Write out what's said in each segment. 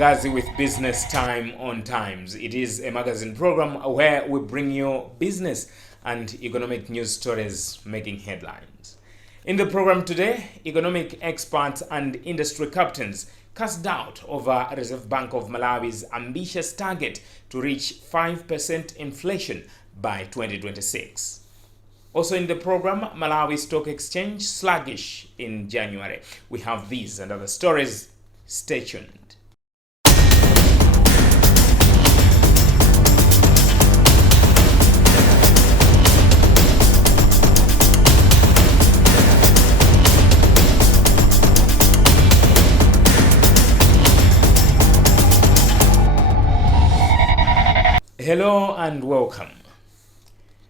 Mangazi with Business Time on Times. It is a magazine program where we bring you business and economic news stories making headlines. In the program today, economic experts and industry captains cast doubt over Reserve Bank of Malawi's ambitious target to reach 5% inflation by 2026. Also in the program, Malawi Stock Exchange sluggish in January. We have these and other stories. Stay tuned. Hello and welcome.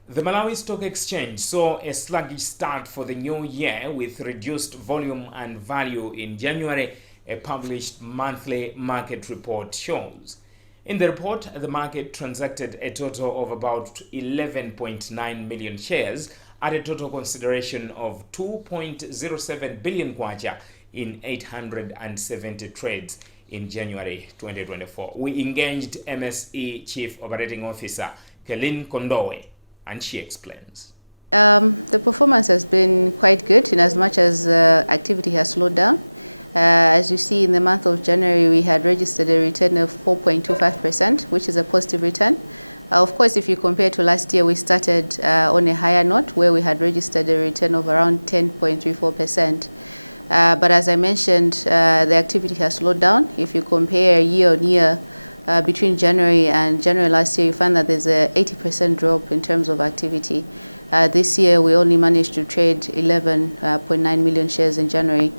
The Malawi Stock Exchange saw a sluggish start for the new year with reduced volume and value in January, a published monthly market report shows. In the report, the market transacted a total of about 11.9 million shares at a total consideration of 2.07 billion kwacha in 870 trades in January 2024. We engaged MSE Chief Operating Officer Kelin Kondowe, and she explains. The performance has been quite good in as much as activity has slowed down. As you see, in the month of January, we had registered a return of 4.25%, which is a positive return. Of course, if you compare to last year, we started on a higher note where we had registered a return of around 10.34%. But as I mentioned, the activity has slowed down. If you compare year on year, between January and January last year, you find that there's a 80% drop in terms of activity. This year, we only managed to trade 11.9 million shares in January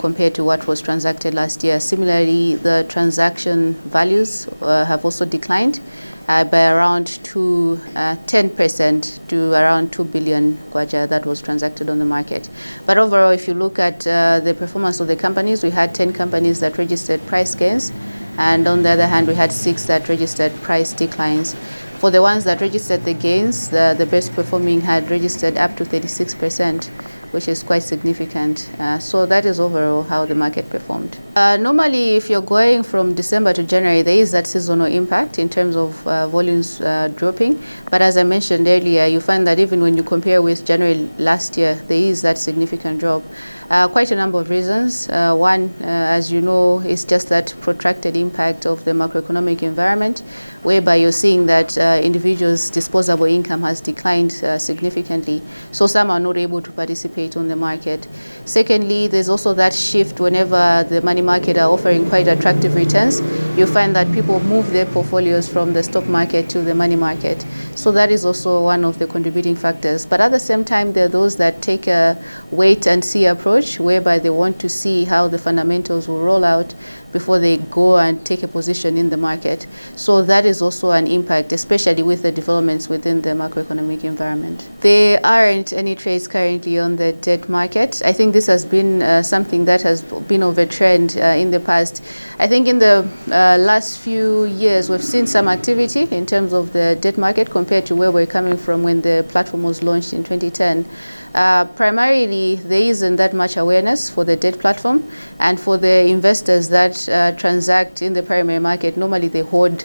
compared to what was transacted last year. Similarly, the transaction values have also declined by around 10% to around 2 billion kwacha that was transacted on the market. But overall, if you look at the performance of the companies, we had 10 companies that registered price gains. And on the other hand, we had 6 that registered price declines. For the ones that registered the gains, the best performing had registered up to 36%, which is quite significant. So that is overall how the market performed. Normally, if you're going from December to January, there is that seasonal impact in terms of volumes dropping. But as I mentioned earlier, you find that even when you compare with January last year, there is that significant drop. Quite a number of reasons. One, as you know, is just that protracted impact of the macroeconomic environment, whereby you're seeing that individuals' disposable income has declined significantly. So some are not able to participate on the market. Secondly, there's also that shift whenever the money market are offering quite attractive returns. You find that people move their portfolios from the stock market to the money market. So that is also one of the contributing factors. But at the same time, there are those that take a wait and see approach, whereby they want to see how the fundamentals will roll out before they go and take a position in the market. So that is also an impact, especially with the developments within the macroeconomic environment. There aren't any trades currently on the debt market. I think this has been something that has been of a trend in the past. I think in the last few years, we've seen some activity in terms of the debt market compared to where we're coming from when the platform was launched in 2010. Primarily, there isn't that much awareness for the debt platform, and for the investors that transact in the primary market, normally they hoard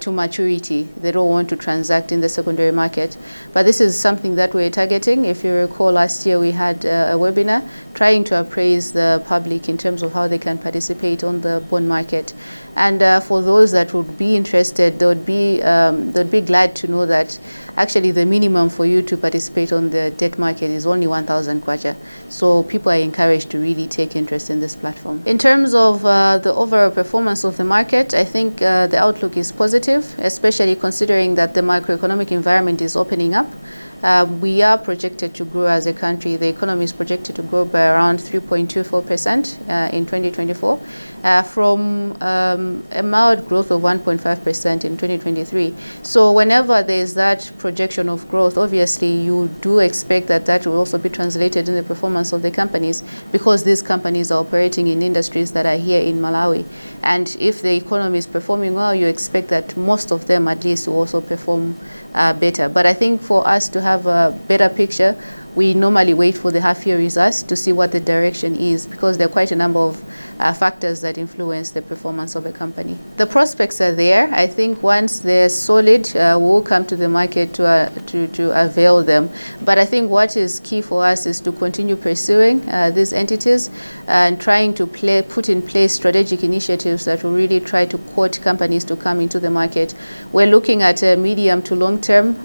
to maturity. They don't want to transact in the secondary market. But this is something that we're targeting. If you recall, last year we had a webinar trying to appraise the public in terms of how they can participate on the bond market. And for those that would be interested, they'd be glad to know that actually the minimum for you to participate on the debt market is only 1,000 kwacha. So people are encouraged to really take interest in this platform. In terms of the overall performance of the market, I think the outlook is positive, especially considering that the macroeconomic environment is opening up. We are projected to grow as a country. The economy is projected to grow by around 3.24% in 2024 from a mild growth of 1.5% in 2023. So whenever there is that projection of growth, obviously you do expect that that will also be translated in the performance of the companies, because these companies are operating in industries that are here in Malawi. And if the economy is performing well, you expect that most of them at least will also perform better. But I think for us to have a better picture, we normally wait for the half-year results to see what the direction is, because there are quite a number of factors that influence the performance of a company. The prospects are there. I think once they're solid, we'll come to the market to avail them. But I think what is key for us is to continue pursuing these entities and trying to put in place strategic initiatives that will really try to court companies to come into the market. We're looking at a medium to long-term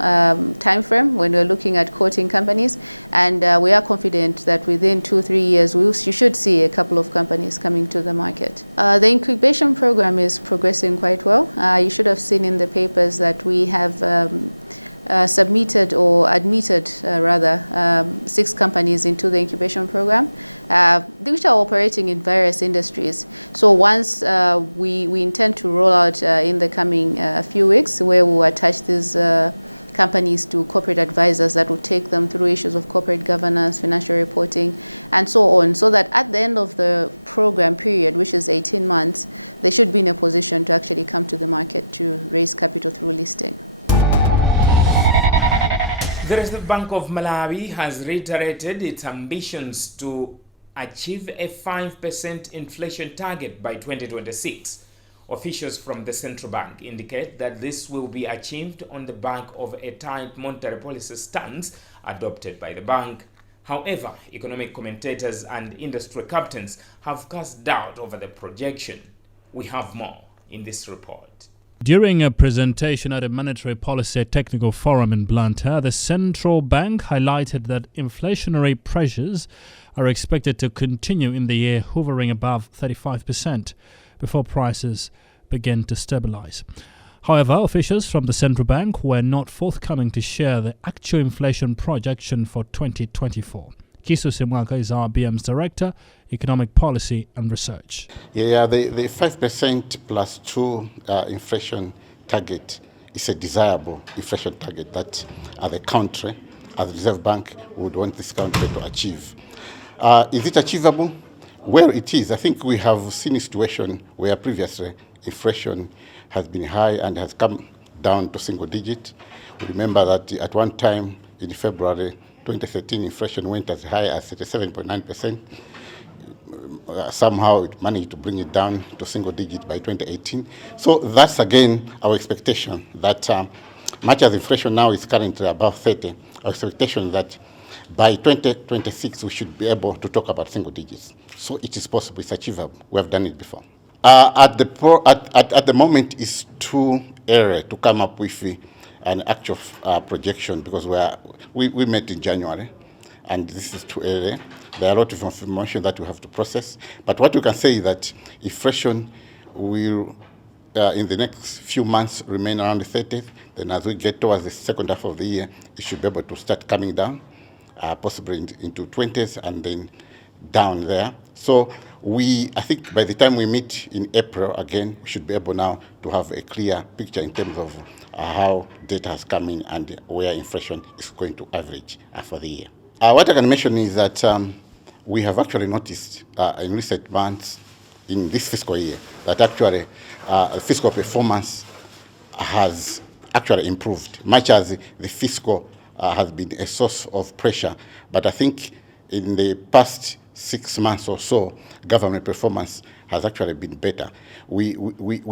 time frame when we're looking at courting companies, and we are confident that within 2-3 years you should see a couple of companies coming to the market. The incubation program is progressing quite well. You should have seen in the papers that we have submitted or admitted 6 companies into the incubation program, which are operating in various industries. So once we intend to roll out in the coming few weeks, where we will attach these companies to corporate advisors that will take them through issues of corporate governance, financial reporting, and so on, so that at the end of the program period, which is 18 months, they should be in a position to actually come to the market to raise capital through listing. The Reserve Bank of Malawi has reiterated its ambitions to achieve a 5% inflation target by 2026. Officials from the central bank indicate that this will be achieved on the back of a tight monetary policy stance adopted by the bank. However, economic commentators and industry captains have cast doubt over the projection. We have more in this report. During a presentation at a Monetary Policy Technical Forum in Blantyre, the central bank highlighted that inflationary pressures are expected to continue in the year, hovering above 35% before prices begin to stabilize. However, officials from the central bank were not forthcoming to share the actual inflation projection for 2024. Chimwemwe is RBM's Director, Economic Policy and Research. Yeah, the 5% plus 2 inflation target is a desirable inflation target that the country, as the Reserve Bank, would want this country to achieve. Is it achievable? Well, it is. I think we have seen a situation where previously inflation has been high and has come down to single digit. We remember that at one time in February 2013, inflation went as high as 37.9%. Somehow it managed to bring it down to single digit by 2018. So that's again our expectation that much as inflation now is currently above 30, our expectation that by 2026 we should be able to talk about single digits. So it is possible, it's achievable. We have done it before. At the moment, it's too early to come up with an actual projection because we met in January, and this is too early. There are a lot of information that we have to process. But what we can say is that inflation will, in the next few months, remain around the 30th. Then as we get towards the second half of the year, it should be able to start coming down, possibly into 20s and then down there. So I think by the time we meet in April again, we should be able now to have a clear picture in terms of how data has come in and where inflation is going to average for the year. What I can mention is that we have actually noticed in recent months in this fiscal year that actually fiscal performance has actually improved, much as the fiscal has been a source of pressure. But I think in the past 6 months or so, government performance has actually been better. We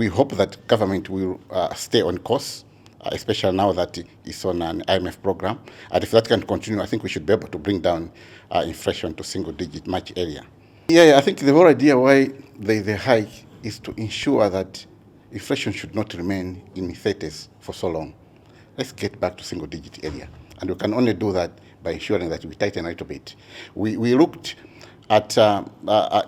hope that government will stay on course, especially now that it's on an IMF program. And if that can continue, I think we should be able to bring down inflation to single digit much earlier. Yeah, I think the whole idea why there is a hike is to ensure that inflation should not remain in the 30s for so long. Let's get back to single digit area. And we can only do that by ensuring that we tighten a little bit. We looked at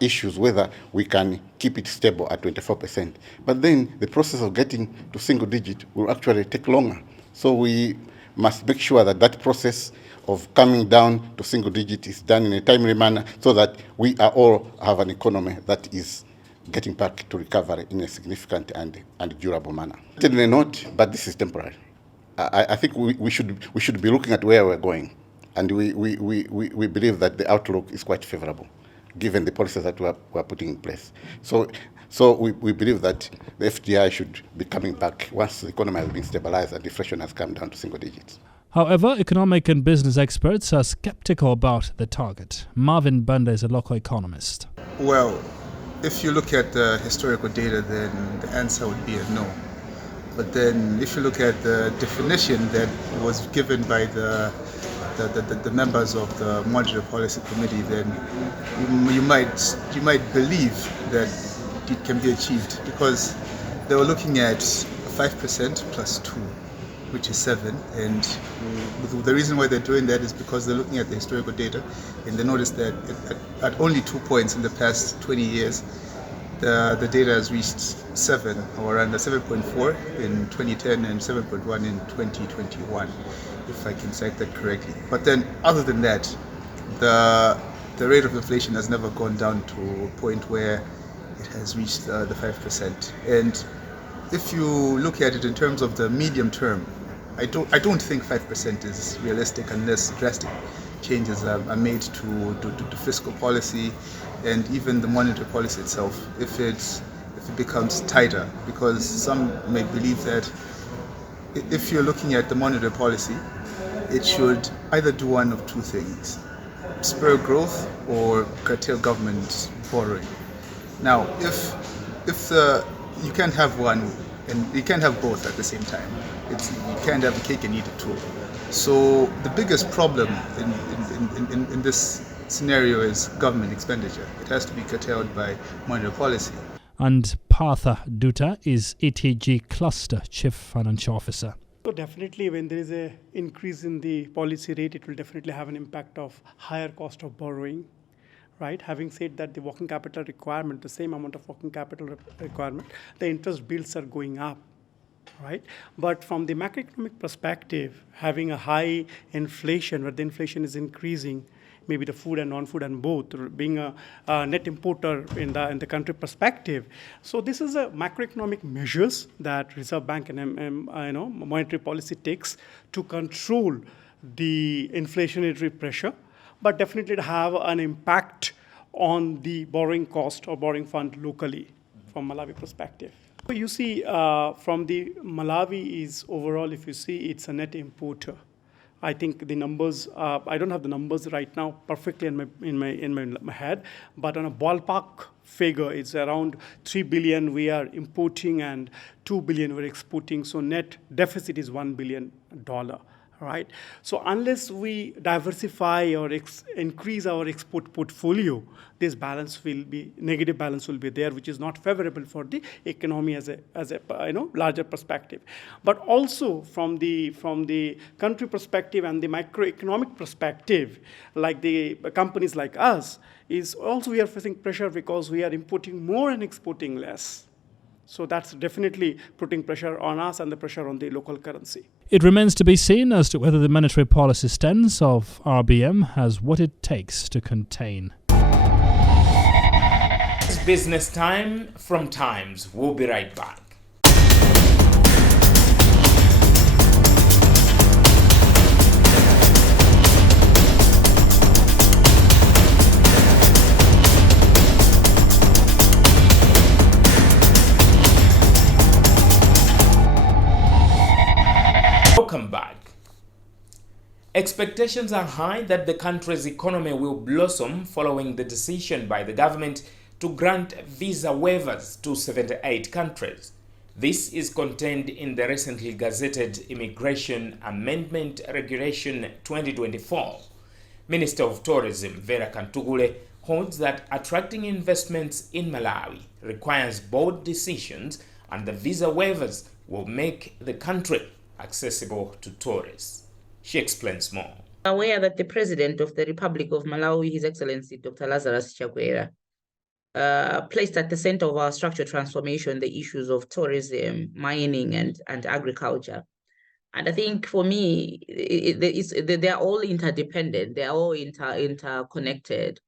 issues whether we can keep it stable at 24%. But then the process of getting to single digit will actually take longer. So we must make sure that that process of coming down to single digit is done in a timely manner so that we all have an economy that is getting back to recovery in a significant and durable manner. Certainly not, but this is temporary. I think we should be looking at where we're going. And we believe that the outlook is quite favorable, given the policies that we're putting in place. So we believe that the FDI should be coming back once the economy has been stabilized and inflation has come down to single digits. However, economic and business experts are skeptical about the target. Marvin Banda is a local economist. Well, if you look at the historical data, then the answer would be a no. But then if you look at the definition that was given by the members of the Monetary Policy Committee, then you might believe that it can be achieved, because they were looking at 5% plus 2, which is 7, and the reason why they're doing that is because they're looking at the historical data, and they noticed that at only 2 points in the past 20 years, the data has reached 7, or around 7.4 in 2010 and 7.1 in 2021, if I can cite that correctly. But then, other than that, the rate of inflation has never gone down to a point where it has reached the 5%. And if you look at it in terms of the medium term, I don't think 5% is realistic unless drastic changes are made to fiscal policy and even the monetary policy itself, if it becomes tighter, because some may believe that if you're looking at the monetary policy, it should either do one of two things: spur growth or curtail government borrowing. Now, if you can't have one and you can't have both at the same time. You can't have a cake and eat it too. So the biggest problem in this scenario is government expenditure. It has to be curtailed by monetary policy. And Partha Dutta is ETG Cluster Chief Financial Officer. So definitely when there is an increase in the policy rate, it will definitely have an impact of higher cost of borrowing, right? Having said that, the working capital requirement, the same amount of working capital requirement, the interest bills are going up, right? But from the macroeconomic perspective, having a high inflation, where the inflation is increasing, maybe the food and non-food and both, being a net importer in the country perspective. So this is a macroeconomic measures that Reserve Bank and monetary policy takes to control the inflationary pressure, but definitely to have an impact on the borrowing cost or borrowing fund locally from Malawi perspective. So you see, from the Malawi is overall, if you see, it's a net importer. I think the numbers, I don't have the numbers right now perfectly in my head, but on a ballpark figure, it's around 3 billion we are importing and 2 billion we're exporting. So net deficit is $1 billion. Right? So unless we diversify or increase our export portfolio, this balance will be, negative balance will be there, which is not favorable for the economy as a larger perspective. But also from the country perspective and the microeconomic perspective, like the companies like us, is also we are facing pressure because we are importing more and exporting less. So that's definitely putting pressure on us and the pressure on the local currency. It remains to be seen as to whether the monetary policy stance of RBM has what it takes to contain. It's business time from Times. We'll be right back. Welcome back. Expectations are high that the country's economy will blossom following the decision by the government to grant visa waivers to 78 countries. This is contained in the recently gazetted Immigration Amendment Regulation 2024. Minister of Tourism Vera Kantugule holds that attracting investments in Malawi requires bold decisions, and the visa waivers will make the country accessible to tourists. She explains more. Aware that the President of the Republic of Malawi, His Excellency Dr. Lazarus Chakwera, placed at the center of our structural transformation the issues of tourism, mining, and agriculture. And I think for me, they're all interdependent. They're all interconnected.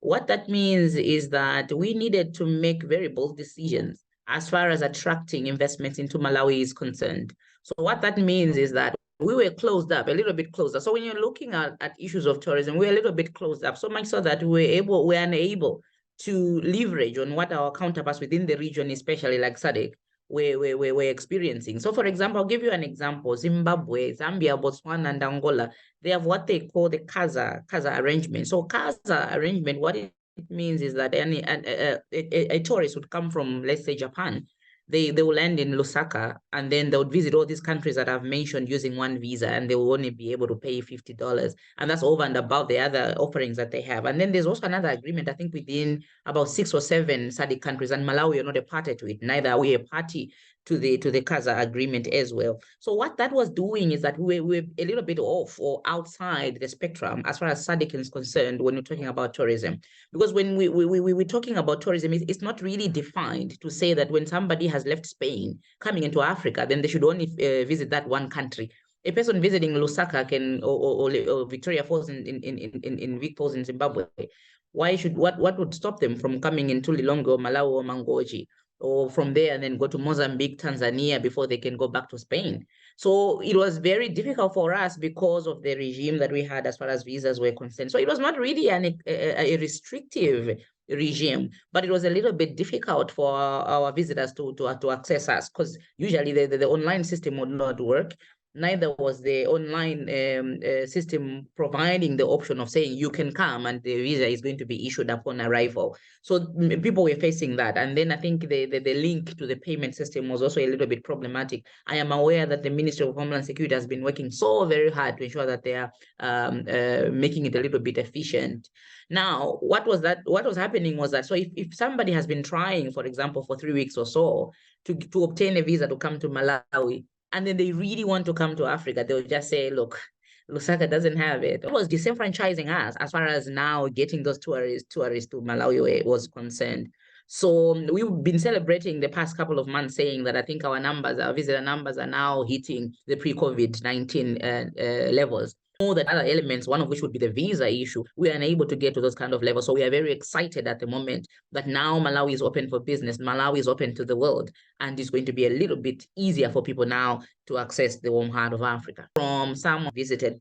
What that means is that we needed to make very bold decisions as far as attracting investments into Malawi is concerned. So what that means is that we were closed up, a little bit closer. So when you're looking at issues of tourism, we're a little bit closed up, so much so that we're unable to leverage on what our counterparts within the region, especially like SADC, we're experiencing. So for example, I'll give you an example. Zimbabwe, Zambia, Botswana, and Angola, they have what they call the CASA arrangement. So CASA arrangement, what it it means is that a tourist would come from, let's say, Japan. They will land in Lusaka, and then they would visit all these countries that I've mentioned using one visa, and they will only be able to pay $50, and that's over and above the other offerings that they have. And then there's also another agreement, I think, within about 6 or 7 SADC countries, and Malawi are not a party to it. Neither are we a party to the CASA agreement as well. So what that was doing is that we're a little bit off or outside the spectrum as far as SADC is concerned when we're talking about tourism. Because when we're talking about tourism, it's not really defined to say that when somebody has left Spain coming into Africa, then they should only visit that one country. A person visiting Lusaka or Victoria Falls in Vic Falls in Zimbabwe, what would stop them from coming into Lilongwe or Malawi or Mangochi, or from there and then go to Mozambique, Tanzania before they can go back to Spain? So it was very difficult for us because of the regime that we had as far as visas were concerned. So it was not really a restrictive regime, but it was a little bit difficult for our visitors to access us, because usually the online system would not work. Neither was the online system providing the option of saying you can come and the visa is going to be issued upon arrival. So people were facing that. And then I think the link to the payment system was also a little bit problematic. I am aware that the Ministry of Homeland Security has been working so very hard to ensure that they are making it a little bit efficient. Now, what was happening was that, so if somebody has been trying, for example, for 3 weeks or so to obtain a visa to come to Malawi, and then they really want to come to Africa, they'll just say, look, Lusaka doesn't have it. It was disenfranchising us as far as now getting those tourists to Malawi was concerned. So we've been celebrating the past couple of months saying that I think our visitor numbers are now hitting the pre-COVID-19 levels. Know that other elements, one of which would be the visa issue, we are unable to get to those kind of levels. So we are very excited at the moment that now Malawi is open for business. Malawi is open to the world, and it's going to be a little bit easier for people now to access the warm heart of Africa. From someone visited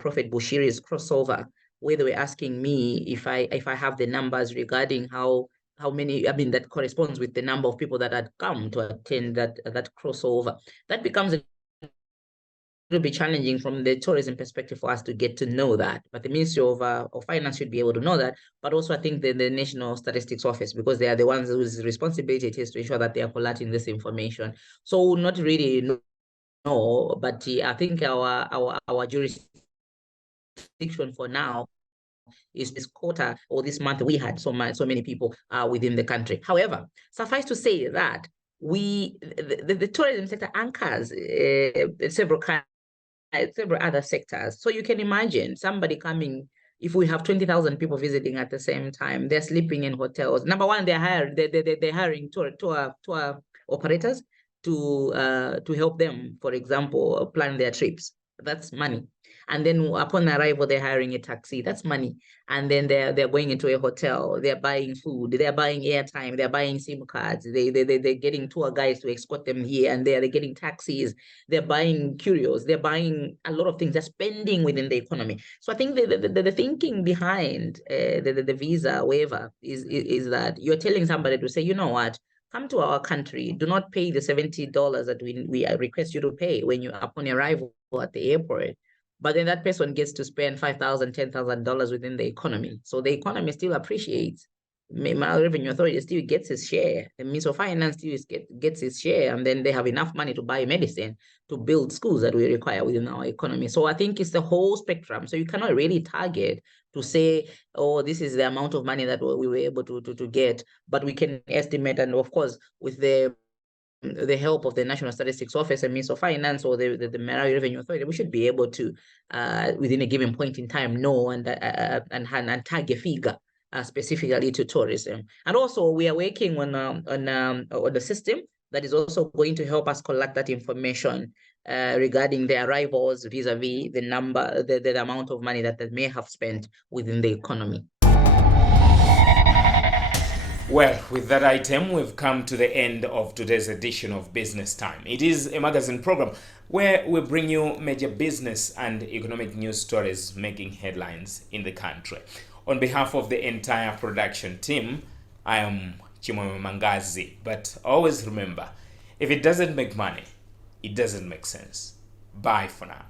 Prophet Bushiri's crossover, where they were asking me if I have the numbers regarding how many, I mean, that corresponds with the number of people that had come to attend that crossover. That becomes it'll be challenging from the tourism perspective for us to get to know that, but the Ministry of Finance should be able to know that. But also, I think the National Statistics Office, because they are the ones whose responsibility it is to ensure that they are collating this information. So not really know, but I think our jurisdiction for now is this quarter or this month we had so many people within the country. However, suffice to say that the tourism sector anchors several other sectors. So you can imagine somebody coming, if we have 20,000 people visiting at the same time, they're sleeping in hotels. Number one, they're hiring tour operators to help them, for example, plan their trips. That's money. And then upon arrival, they're hiring a taxi. That's money. And then they're going into a hotel. They're buying food. They're buying airtime. They're buying SIM cards. They're getting tour guides to escort them here and there. They're getting taxis. They're buying curios. They're buying a lot of things. They're spending within the economy. So I think the thinking behind the visa waiver is that you're telling somebody to say, you know what, come to our country. Do not pay the $70 that we request you to pay when you upon arrival at the airport. But then that person gets to spend $5,000, $10,000 within the economy. So the economy still appreciates. Malawi Revenue Authority still gets its share. The Ministry of Finance still gets its share, and then they have enough money to buy medicine, to build schools that we require within our economy. So I think it's the whole spectrum. So you cannot really target to say, oh, this is the amount of money that we were able to get, but we can estimate, and of course, with the help of the National Statistics Office and Ministry of Finance or the Malawi Revenue Authority, we should be able to, within a given point in time, know and tag a figure specifically to tourism. And also, we are working on the system that is also going to help us collect that information regarding the arrivals vis-a-vis the number, the amount of money that they may have spent within the economy. Well, with that item, we've come to the end of today's edition of Business Time. It is a magazine program where we bring you major business and economic news stories making headlines in the country. On behalf of the entire production team, I am Chimwemwe Mangazi. But always remember, if it doesn't make money, it doesn't make sense. Bye for now.